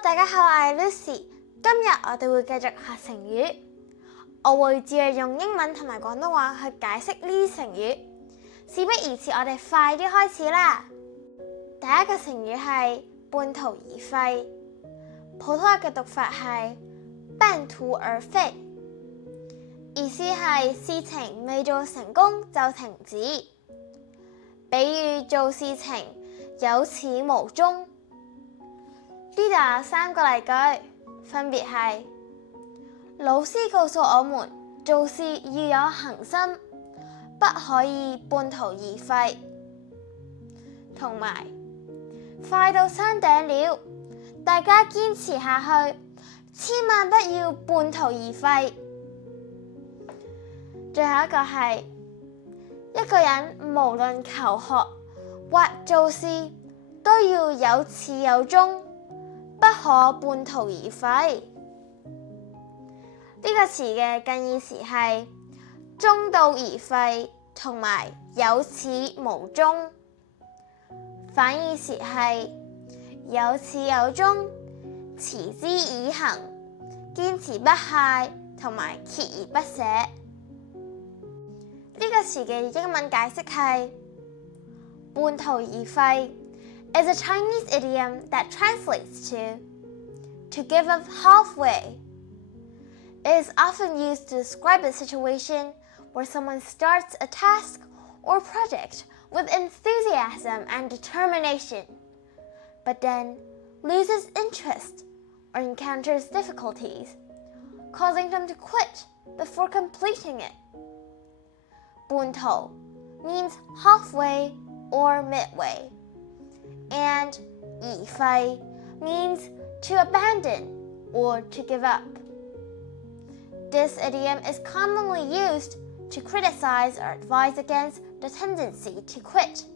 Hello， 大家好，我係 Lucy。今日我哋會繼續學成語，我會照樣用英文同埋廣東話去解釋呢啲成語。事不宜遲，我哋快啲開始啦。第一個成語係半途而廢，普通話嘅讀法係半途而廢，意思係事情未做成功就停止，比喻做事情有始無終。呢度有3個例句，分別係老師告訴我們做事要有恒心，不可以半途而廢，同埋快到山頂了，大家堅持下去，千萬不要半途而廢。最後一個係一個人無論求學或做事都要有始有終，不可半途而廢。呢個詞嘅近義詞係中道而廢同埋有始無終，反義詞係有始有終、持之以恆、堅持不懈同埋鍥而不捨。呢個詞嘅英文解釋係半途而廢is a Chinese idiom that translates to give up halfway. It is often used to describe a situation where someone starts a task or project with enthusiasm and determination, but then loses interest or encounters difficulties, causing them to quit before completing it. 半途 means halfway or midway, and 而廢 means to abandon or to give up. This idiom is commonly used to criticize or advise against the tendency to quit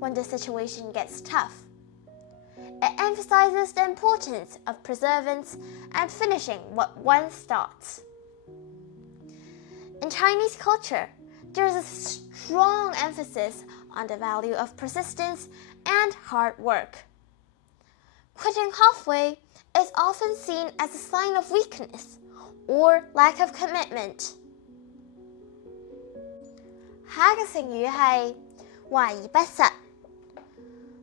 when the situation gets tough. It emphasizes the importance of perseverance and finishing what one starts. In Chinese culture, there is a strong emphasis on the value of persistence and hard work. Quitting halfway is often seen as a sign of weakness or lack of commitment. 下一個成語係華而不實，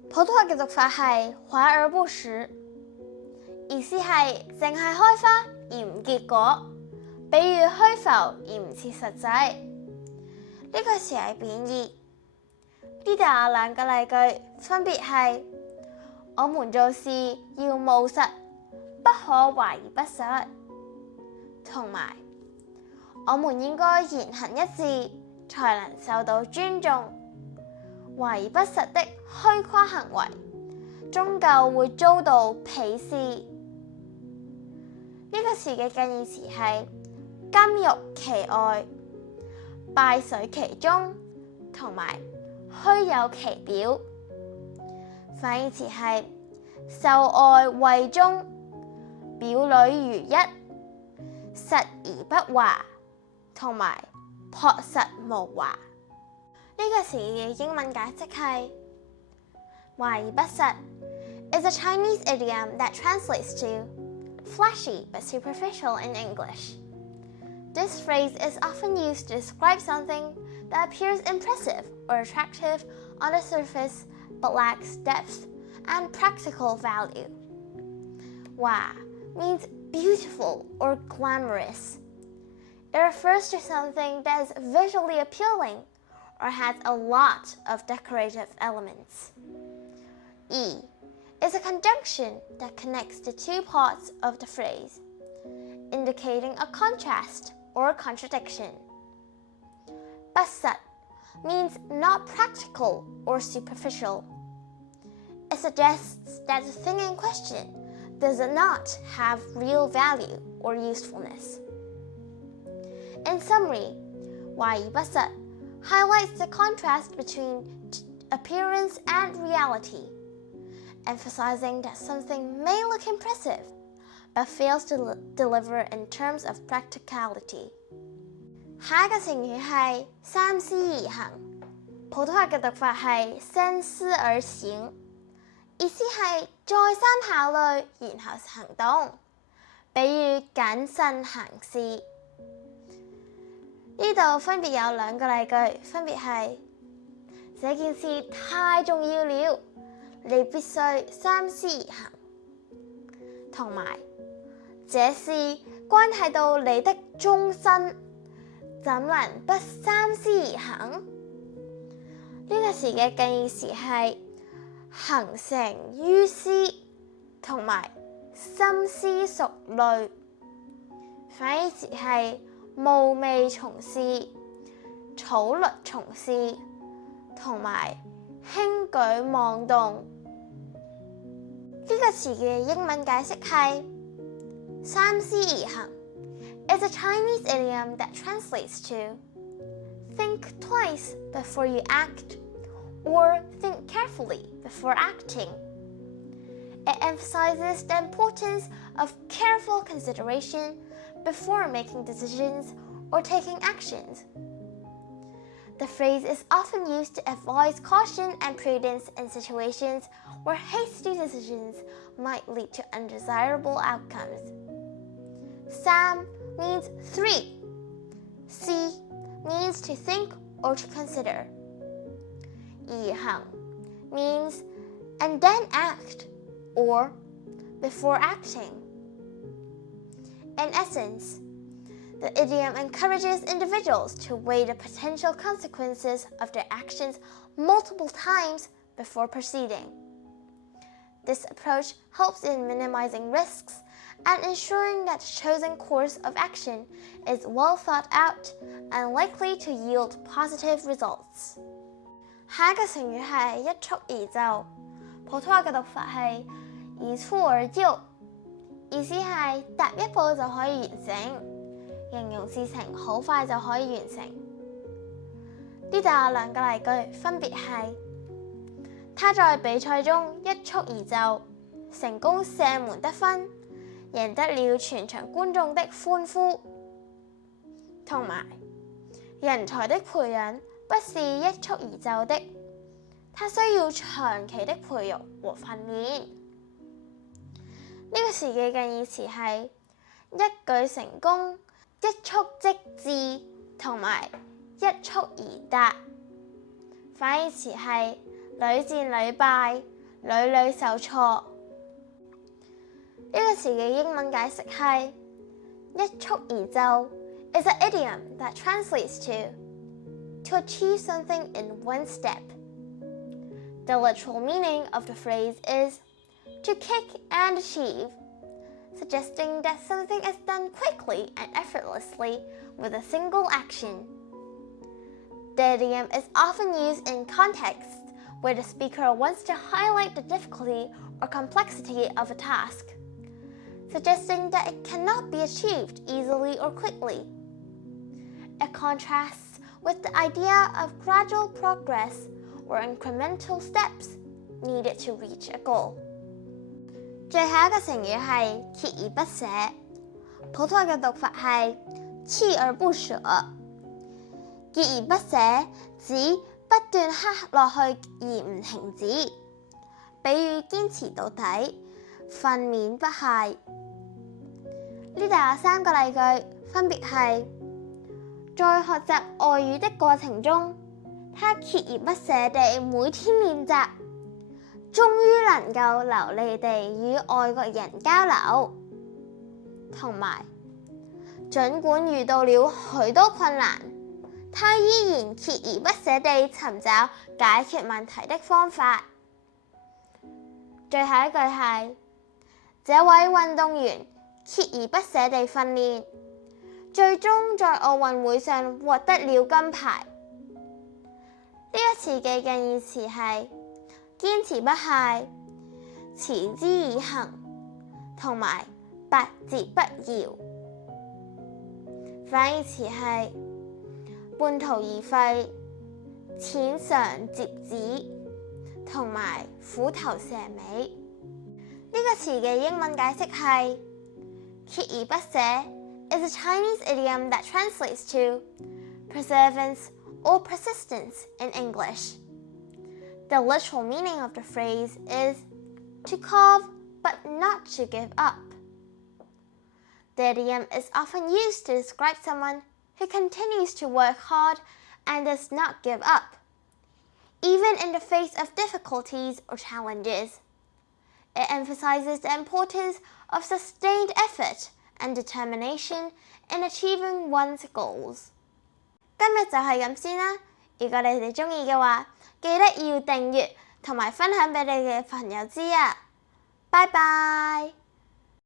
普通話嘅讀法係華而不實，意思係淨係開花而唔結果，比喻虛浮而唔切實際。呢個詞係貶義。呢度有2個例句，分別係我們做事要務實，不可華而不實，同埋我們應該言行一致，才能受到尊重。華而不實的虛誇行為，終究會遭到鄙視。呢個詞嘅近義詞係金玉其外，敗絮其中，同埋虛有其表。反義詞係受外慧中，表裏如一，實而不華，同埋樸實無華。呢個詞嘅英文解釋係華而不實 is a Chinese idiom that translates to flashy but superficial in English. This phrase is often used to describe something that appears impressive or attractive on the surface but lacks depth and practical value. 華 means beautiful or glamorous. It refers to something that is visually appealing or has a lot of decorative elements. 而 is a conjunction that connects the two parts of the phrase, indicating a contrast or contradiction. 不實 means not practical or superficial. It suggests that the thing in question does not have real value or usefulness. In summary, 華而不實 highlights the contrast between appearance and reality, emphasizing that something may look impressive but fails to deliver in terms of practicality. 下一個成語係三思而行，普通話嘅讀法係三思而行，意思係再三考慮，然後行動。比如謹慎行事。呢度分別有兩個例句，分別係：這件事太重要了，你必須三思而行。同埋，這事關係到你的終身，怎能不三思而行？呢個詞嘅近義詞係行成於思，同埋深思熟慮。反義詞係冒昧從事、草率從事，同埋輕舉妄動。呢個詞嘅英文解釋係三思而行。It's a Chinese idiom that translates to think twice before you act, or think carefully before acting. It emphasizes the importance of careful consideration before making decisions or taking actions. The phrase is often used to advise caution and prudence in situations where hasty decisions might lead to undesirable outcomes. 三 means three. C means to think or to consider. 而行 means and then act, or before acting. In essence, the idiom encourages individuals to weigh the potential consequences of their actions multiple times before proceeding. This approach helps in minimizing risks and ensuring that the chosen course of action is well thought out and likely to yield positive results. 下一個成語係一蹴而就，普通話嘅讀法係一蹴而就，意思係踏一步就可以完成，形容事情好快就可以完成。呢度有兩個例句，分別係他在比賽中一蹴而就，成功射門得分，贏得了全場觀眾的歡呼。同埋人才的培養不是一蹴而就的，它需要長期的培育和訓練。呢個詞嘅近義詞係一舉成功、一蹴即至同埋一蹴而達。反義詞係屢戰屢敗、屢屢受挫。呢個詞嘅英文解釋係一蹴而就 is an idiom that translates to achieve something in one step. The literal meaning of the phrase is to kick and achieve, suggesting that something is done quickly and effortlessly with a single action. The idiom is often used in contexts where the speaker wants to highlight the difficulty or complexity of a task, suggesting that it cannot be achieved easily or quickly. It contrasts with the idea of gradual progress or incremental steps needed to reach a goal. 最後一個成語係鍥而不捨，普通話嘅讀法係鍥而不捨。鍥而不捨指不斷刻落去而唔停止，比喻堅持到底，奮勉不懈。呢度有三個例句，分別係在學習外語的過程中，他鍥而不捨地每天練習，終於能夠流利地與外國人交流。同埋，儘管遇到了許多困難，他依然鍥而不捨地尋找解決問題的方法。最後一句係，這位運動員鍥而不捨地訓練，最終在奧運會上獲得了金牌。呢個詞嘅近義詞係堅持不懈、持之以恆同埋百折不撓。反義詞係半途而廢、淺嘗輒止同埋虎頭蛇尾。呢個詞嘅英文解釋係鍥而不捨 is a Chinese idiom that translates to perseverance or persistence in English. The literal meaning of the phrase is to carve but not to give up. The idiom is often used to describe someone who continues to work hard and does not give up, even in the face of difficulties or challenges. It emphasizes the importance of sustained effort and determination in achieving one's goals. 今日就係咁先啦，如果你哋鍾意嘅話，記得要訂閱同埋分享俾你嘅朋友知啊！拜拜。